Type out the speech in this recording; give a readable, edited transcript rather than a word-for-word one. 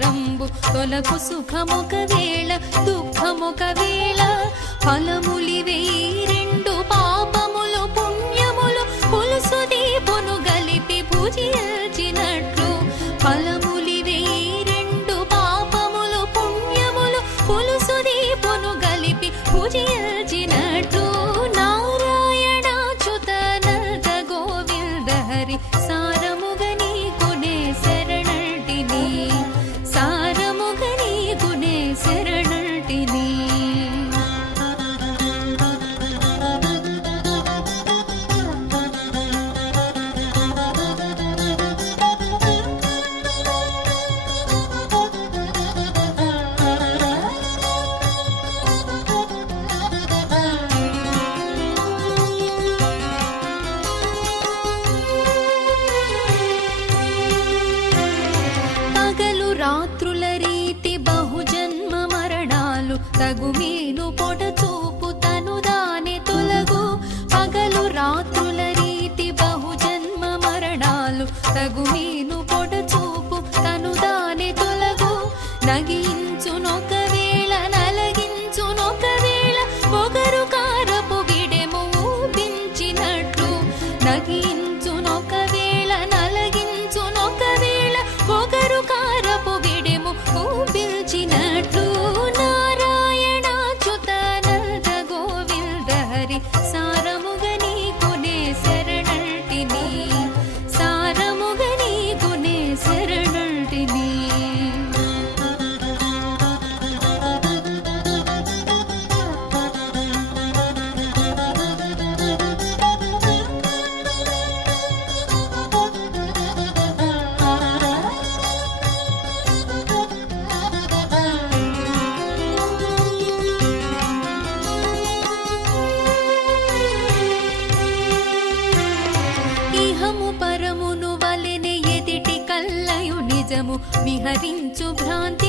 భారంబు తొలకు సుఖమొకవేళ దుఃఖమొకవేళ ఫలములివే రెండు పాపములు పుణ్యములు పులుసు దీపును గలిపి భుజించినట్లు ఫలములివే రెండు పాపములు పుణ్యములు పులుసు దీపును గలిపి భుజించినట్లు నారాయణాచ్యుతానంద గోవింద హరి సారముగ నీకునే శరణంటిని సారముగ నీకునే శరణంటిని రాత్రుల రీతి బహుజన్మ మరణాలు తగుమీను పొడచూపు తను దాని తొలగు పగలు రాత్రుల రీతి బహుజన్మ మరణాలు తగుమీను పొడచూపు తను దాని తొలగు నగించునొకవేళ నలగించునొకవేళ పొగరు కారపు గిడెము ఊపించినట్లు నగించునొకవేళ నలగించునొకవేళ పొగరు కారపు గిడెము ఊపించినట్లు నారాయణాచ్యుతానంద గోవింద హరి సారముగ నీకునే శరణంటిని సారముగ నీకునే శరణంటిని పరమును వలెనే ఎదిటి కల్లయు నిజము విహరించు భ్రాంతి